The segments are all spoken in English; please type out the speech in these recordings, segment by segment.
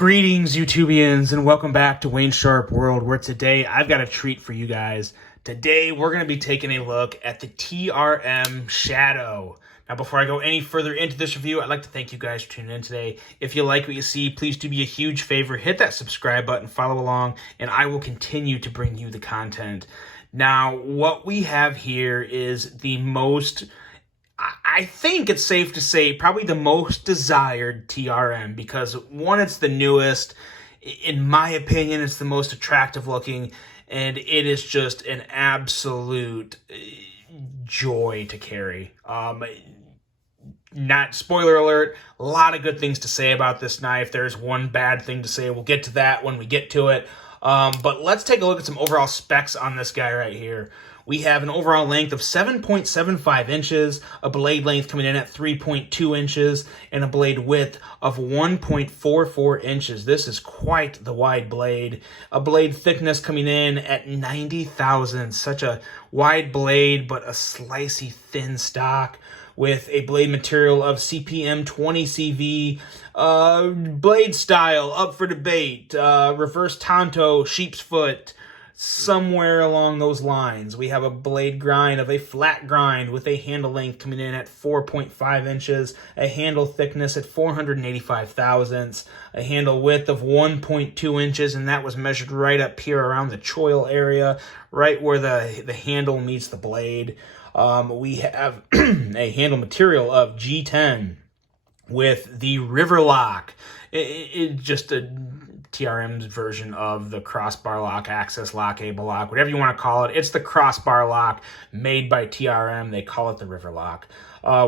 Greetings, YouTubians, and welcome back to Wayne Sharp World, where today I've got a treat for you guys. Today, we're going to be taking a look at the TRM Shadow. Now, before I go any further into this review, I'd like to thank you guys for tuning in today. If you like what you see, please do me a huge favor, hit that subscribe button, follow along, and I will continue to bring you the content. Now, what we have here is the most... I think it's safe to say probably the most desired TRM because, one, it's the newest. In my opinion, it's the most attractive looking, and it is just an absolute joy to carry. Not spoiler alert, a lot of good things to say about this knife. There's one bad thing to say. We'll get to that when we get to it. But let's take a look at some overall specs on this guy right here. We have an overall length of 7.75 inches, a blade length coming in at 3.2 inches, and a blade width of 1.44 inches. This is quite the wide blade. A blade thickness coming in at 90 thousandths. Such a wide blade, but a slicey thin stock with a blade material of CPM 20CV. Blade style up for debate. Reverse tanto, sheep's foot. Somewhere along those lines, we have a blade grind of a flat grind with a handle length coming in at 4.5 inches, a handle thickness at 485 thousandths, a handle width of 1.2 inches, and that was measured right up here around the choil area, right where the handle meets the blade. We have a handle material of G10 with the river lock. It's just a TRM's version of the crossbar lock, access lock, able lock, whatever you want to call it. It's the crossbar lock made by TRM. They call it the river lock.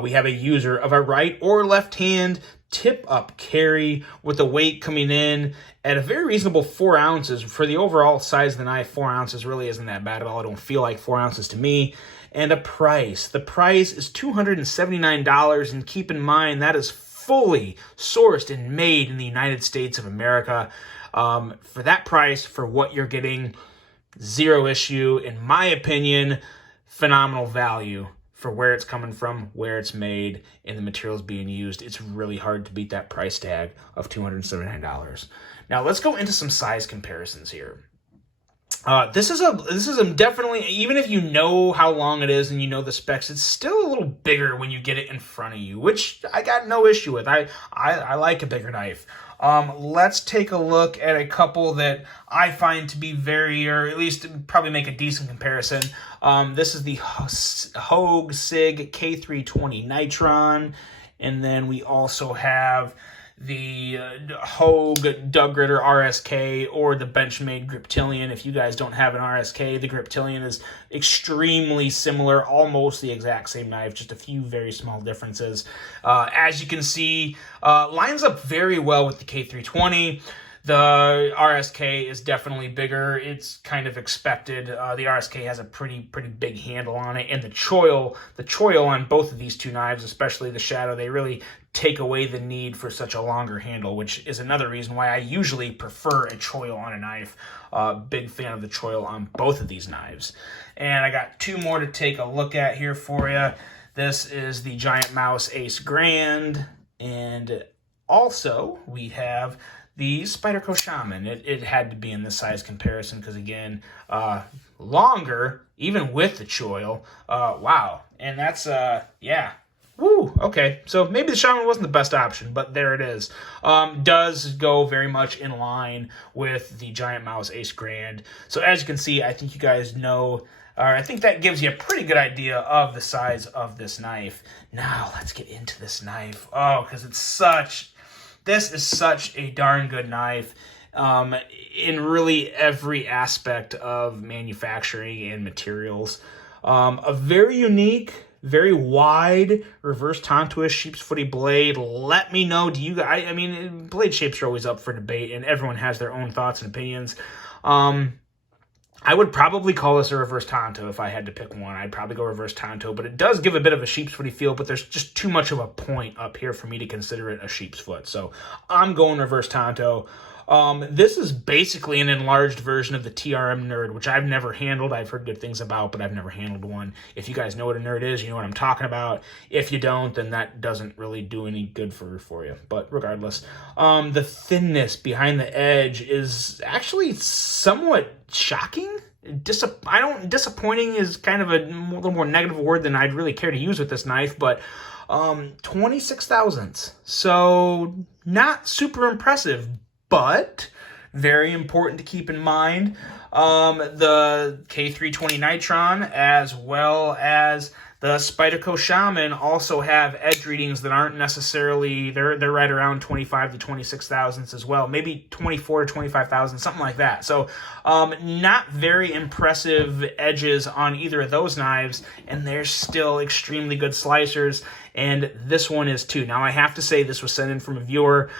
We have a user of a right or left hand tip-up carry with the weight coming in at a very reasonable 4 ounces. For the overall size of the knife, 4 ounces really isn't that bad at all. I don't feel like 4 ounces to me. And a price. The price is $279, and keep in mind that is fully sourced and made in the United States of America. For that price, for what you're getting, zero issue. In my opinion, phenomenal value for where it's coming from, where it's made, and the materials being used. It's really hard to beat that price tag of $279. Now let's go into some size comparisons here. This is a definitely, even if you know how long it is and you know the specs, it's still a little bigger when you get it in front of you, which I got no issue with. I like a bigger knife. Let's take a look at a couple that I find to be very, or at least probably make a decent comparison. This is the Hogue Sig K320 Nitron, and then we also have the Hogue Doug Ritter RSK, or the Benchmade Griptilian. If you guys don't have an RSK, the Griptilian is extremely similar, almost the exact same knife, just a few very small differences. As you can see, lines up very well with the K320. The RSK is definitely bigger. It's kind of expected. The RSK has a pretty big handle on it, and the choil on both of these two knives, especially the Shadow, they really take away the need for such a longer handle, which is another reason why I usually prefer a choil on a knife. Big fan of the choil on both of these knives. And I got two more to take a look at here for you. This is the Giant Mouse Ace Grand, and also we have the Spyderco Shaman. It had to be in this size comparison because, again, longer, even with the choil. Wow. And that's, yeah. Woo, okay. So maybe the Shaman wasn't the best option, but there it is. Does go very much in line with the Giant Mouse Ace Grand. So as you can see, I think you guys know, or I think that gives you a pretty good idea of the size of this knife. Now, let's get into this knife. Oh, because this is such a darn good knife in really every aspect of manufacturing and materials. A very unique, very wide reverse tanto-ish sheep's footy blade. Let me know, do you guys, I mean, blade shapes are always up for debate, and everyone has their own thoughts and opinions. I would probably call this a reverse tanto if I had to pick one. I'd probably go reverse tanto, but it does give a bit of a sheep's footy feel, but there's just too much of a point up here for me to consider it a sheep's foot. So I'm going reverse tanto. This is basically an enlarged version of the TRM Nerd, which I've never handled. I've heard good things about, but I've never handled one. If you guys know what a Nerd is, you know what I'm talking about. If you don't, then that doesn't really do any good for you. But regardless, the thinness behind the edge is actually somewhat shocking. Disappointing is kind of a little more negative word than I'd really care to use with this knife, but 26 thousandths. So not super impressive, but very important to keep in mind. The K320 Nitron as well as the Spyderco Shaman also have edge readings that aren't necessarily, they're right around 25 to 26 thousandths as well, maybe 24 to 25 thousandths, something like that. So not very impressive edges on either of those knives, and they're still extremely good slicers, and this one is too. Now I have to say this was sent in from a viewer,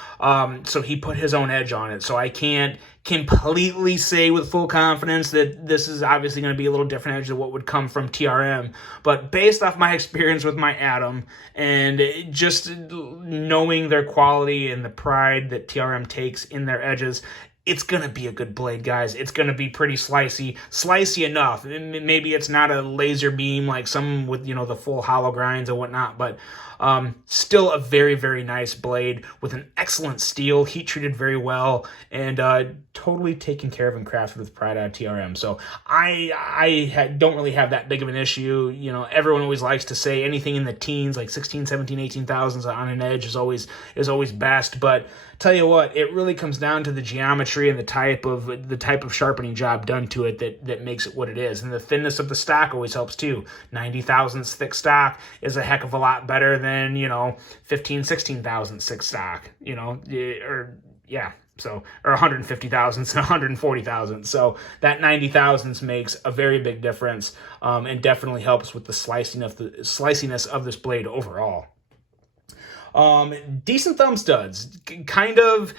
so he put his own edge on it, so I can't completely say with full confidence that this is obviously going to be a little different edge than what would come from TRM, but based off my experience with my Atom and just knowing their quality and the pride that TRM takes in their edges, it's going to be a good blade, guys. It's going to be pretty slicey enough. Maybe it's not a laser beam like some with, you know, the full hollow grinds and whatnot, but still a very, very nice blade with an excellent steel, heat treated very well, and totally taken care of and crafted with pride out of TRM. So I don't really have that big of an issue. You know, everyone always likes to say anything in the teens, like 16, 17, 18,000s on an edge is always best, but tell you what, it really comes down to the geometry and the type of sharpening job done to it that makes it what it is. And the thinness of the stock always helps too. 90 thousandths thick stock is a heck of a lot better than, you know, 15, 16 thousandths thick stock, you know, or 150 thousandths and 140 thousandths. So that 90 thousandths makes a very big difference, and definitely helps with the sliciness of this blade overall. Decent thumb studs, kind of.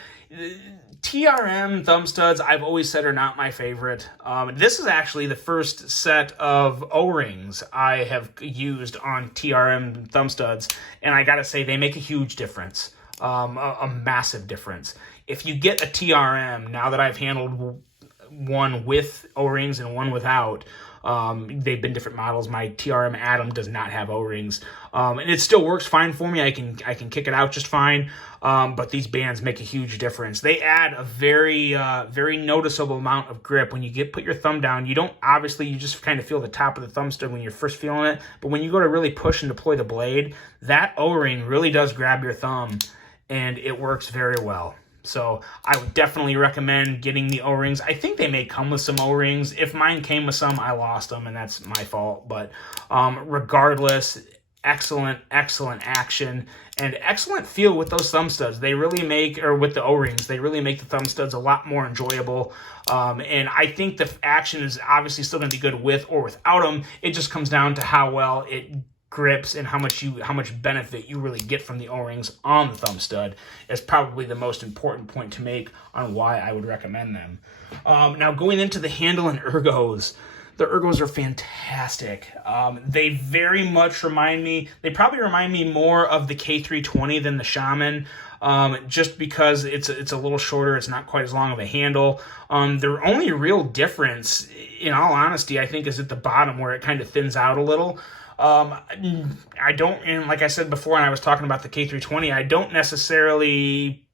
TRM thumb studs, I've always said, are not my favorite. This is actually the first set of O-rings I have used on TRM thumb studs, and I gotta say, they make a huge difference, a massive difference. If you get a TRM, now that I've handled one with O-rings and one without, they've been different models. My TRM Atom does not have O-rings, and it still works fine for me. I can kick it out just fine, but these bands make a huge difference. They add a very noticeable amount of grip. When you put your thumb down, you just kind of feel the top of the thumb stud when you're first feeling it, but when you go to really push and deploy the blade, that O-ring really does grab your thumb, and it works very well. So I would definitely recommend getting the O-rings. I think they may come with some O-rings. If mine came with some, I lost them, and that's my fault. But regardless, excellent action and excellent feel with those thumb studs. They really make, or with the O-rings, they really make the thumb studs a lot more enjoyable. And I think the action is obviously still going to be good with or without them. It just comes down to how well it grips and how much benefit you really get from the O-rings on the thumb stud is probably the most important point to make on why I would recommend them. Now going into the handle and ergos, the ergos are fantastic. They very much they probably remind me more of the K320 than the Shaman, just because it's a little shorter, it's not quite as long of a handle. Their only real difference, in all honesty, I think is at the bottom where it kind of thins out a little. I don't, and like I said before, and I was talking about the K320, I don't necessarily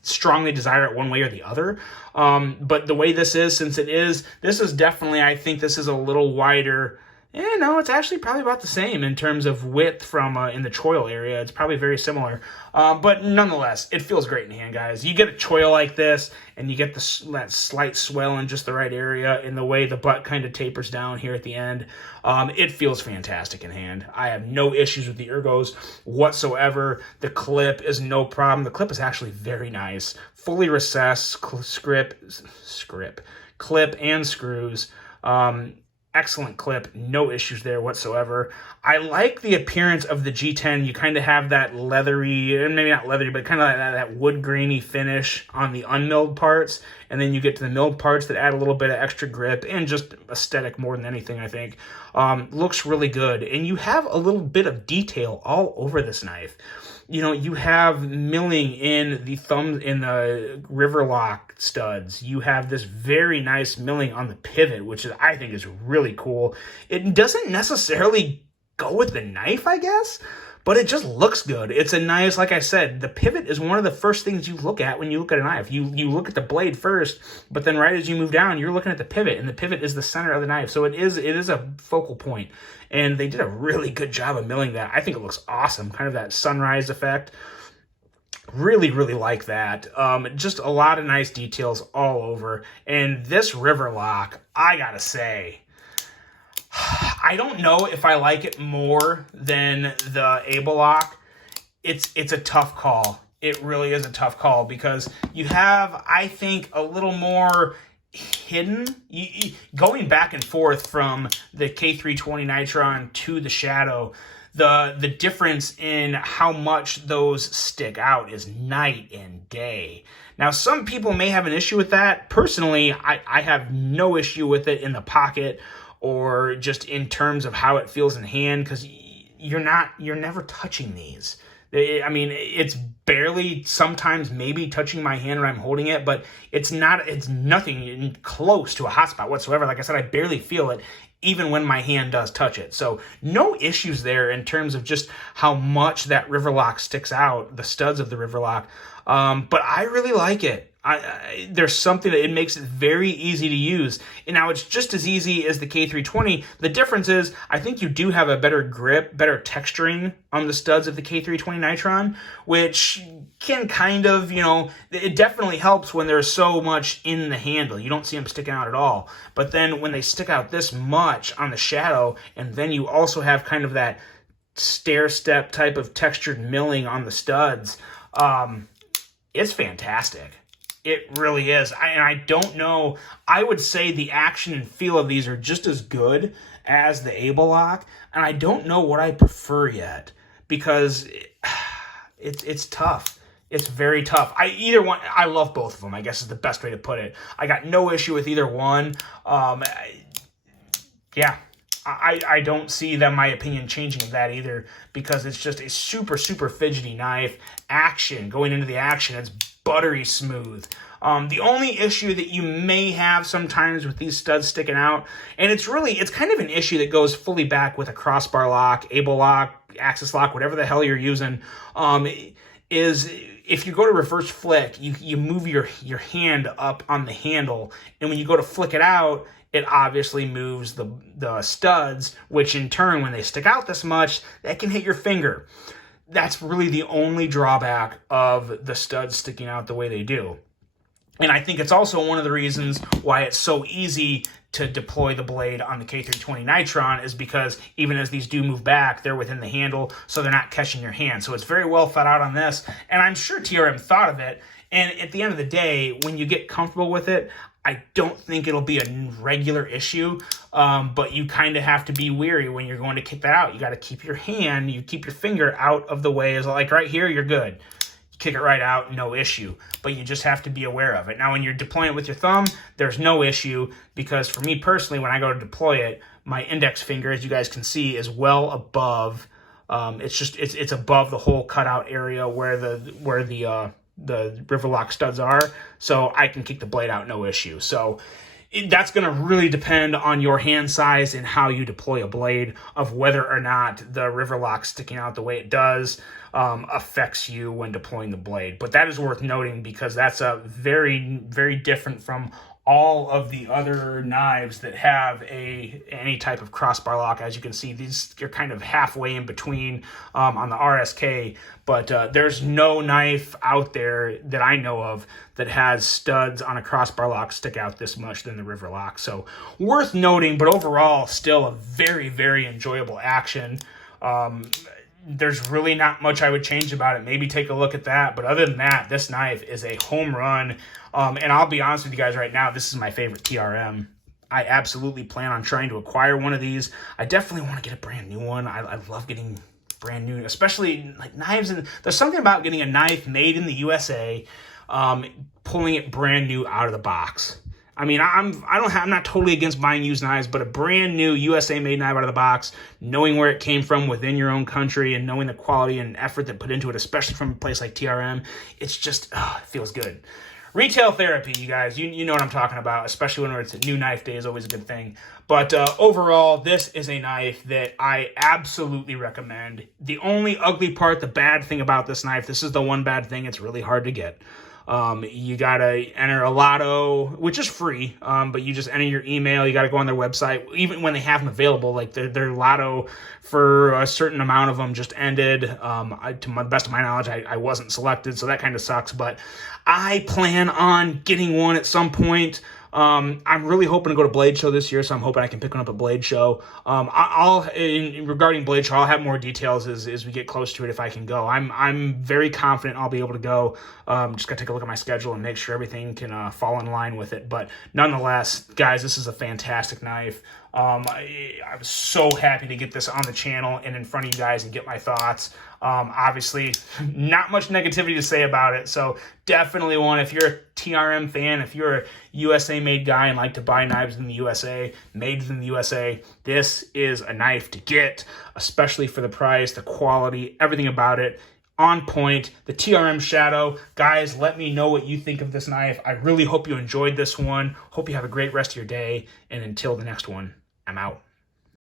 strongly desire it one way or the other. But the way this is, this is definitely, I think this is a little wider. No, it's actually probably about the same in terms of width from in the choil area. It's probably very similar. But nonetheless, it feels great in hand, guys. You get a choil like this, and you get that slight swell in just the right area, in the way the butt kind of tapers down here at the end. It feels fantastic in hand. I have no issues with the ergos whatsoever. The clip is no problem. The clip is actually very nice. Fully recessed, clip and screws. Excellent clip, no issues there whatsoever. I like the appearance of the G10. You kind of have that leathery, maybe not leathery, but kind of like that wood grainy finish on the unmilled parts, and then you get to the milled parts that add a little bit of extra grip and just aesthetic more than anything, I think. Looks really good, and you have a little bit of detail all over this knife. you have milling in the thumb, in the Riverlock studs. You have this very nice milling on the pivot, which I think is really cool. It doesn't necessarily go with the knife, I guess, but it just looks good. It's a nice, like I said, the pivot is one of the first things you look at when you look at a knife. You look at the blade first, but then right as you move down, you're looking at the pivot, and the pivot is the center of the knife. So it is a focal point, and they did a really good job of milling that. I think it looks awesome, kind of that sunrise effect. Really, really like that. Just a lot of nice details all over. And this Riverlock, I gotta say, I don't know if I like it more than the Ablelock. It's a tough call. It really is a tough call because you have, I think, a little more hidden. Going back and forth from the K320 Nitron to the Shadow, the difference in how much those stick out is night and day. Now, some people may have an issue with that. Personally, I have no issue with it in the pocket or just in terms of how it feels in hand, because you're never touching these. I mean, it's barely, sometimes maybe touching my hand when I'm holding it, but it's nothing close to a hotspot whatsoever. Like I said, I barely feel it, even when my hand does touch it. So no issues there in terms of just how much that Riverlock sticks out, the studs of the Riverlock. But I really like it. There's something that it makes it very easy to use. And now it's just as easy as the K320. The difference is I think you do have a better grip, better texturing on the studs of the K320 Nitron, which can kind of, it definitely helps when there's so much in the handle. You don't see them sticking out at all. But then when they stick out this much on the Shadow, and then you also have kind of that stair-step type of textured milling on the studs, it's fantastic. It really is. And I don't know. I would say the action and feel of these are just as good as the Ablelock. And I don't know what I prefer yet, because it's tough. It's very tough. I love both of them, I guess is the best way to put it. I got no issue with either one. Yeah. I don't see my opinion changing of that either, because it's just a super, super fidgety knife. Going into the action, it's buttery smooth. The only issue that you may have sometimes with these studs sticking out, and it's kind of an issue that goes fully back with a crossbar lock, Ablelock, axis lock, whatever the hell you're using, is if you go to reverse flick, you move your hand up on the handle, and when you go to flick it out, it obviously moves the studs, which in turn, when they stick out this much, that can hit your finger. That's really the only drawback of the studs sticking out the way they do. And I think it's also one of the reasons why it's so easy to deploy the blade on the K320 Nitron, is because even as these do move back, they're within the handle, so they're not catching your hand. So it's very well thought out on this, and I'm sure TRM thought of it. And at the end of the day, when you get comfortable with it, I don't think it'll be a regular issue, but you kind of have to be wary when you're going to kick that out. You got to keep your finger out of the way. Is like right here, you're good. You kick it right out, no issue. But you just have to be aware of it. Now, when you're deploying it with your thumb, there's no issue, because for me personally, when I go to deploy it, my index finger, as you guys can see, is well above. It's above the whole cutout area where the Riverlock studs are, so I can kick the blade out no issue. So that's going to really depend on your hand size and how you deploy a blade, of whether or not the Riverlock sticking out the way it does affects you when deploying the blade. But that is worth noting, because that's a very, very different from all of the other knives that have any type of crossbar lock. As you can see, these are kind of halfway in between on the RSK, but there's no knife out there that I know of that has studs on a crossbar lock stick out this much than the Riverlock. So worth noting, but overall still a very, very enjoyable action. There's really not much I would change about it. Maybe take a look at that. But other than that, this knife is a home run. And I'll be honest with you guys right now, this is my favorite TRM. I absolutely plan on trying to acquire one of these. I definitely want to get a brand new one. I love getting brand new, especially like knives. And there's something about getting a knife made in the USA, pulling it brand new out of the box. I mean, I'm not totally against buying used knives, but a brand new USA made knife out of the box, knowing where it came from within your own country and knowing the quality and effort that put into it, especially from a place like TRM, it's just, it feels good. Retail therapy, you guys, you know what I'm talking about, especially when it's a new knife day is always a good thing. But overall, this is a knife that I absolutely recommend. The only ugly part, the bad thing about this knife, this is the one bad thing, it's really hard to get. You gotta enter a lotto, which is free, but you just enter your email. You gotta go on their website. Even when they have them available, like their lotto for a certain amount of them just ended. To the best of my knowledge, I wasn't selected, so that kind of sucks. But I plan on getting one at some point. I'm really hoping to go to Blade Show this year, so I'm hoping I can pick one up at Blade Show. Regarding Blade Show, I'll have more details as we get close to it if I can go. I'm very confident I'll be able to go. Just gotta take a look at my schedule and make sure everything can fall in line with it. But nonetheless, guys, this is a fantastic knife. I was so happy to get this on the channel and in front of you guys and get my thoughts. Obviously, not much negativity to say about it, so definitely one, if you're a TRM fan, if you're a USA-made guy and like to buy knives in the USA, made in the USA, this is a knife to get, especially for the price, the quality, everything about it. On point, the TRM Shadow. Guys, let me know what you think of this knife. I really hope you enjoyed this one. Hope you have a great rest of your day, and until the next one, I'm out.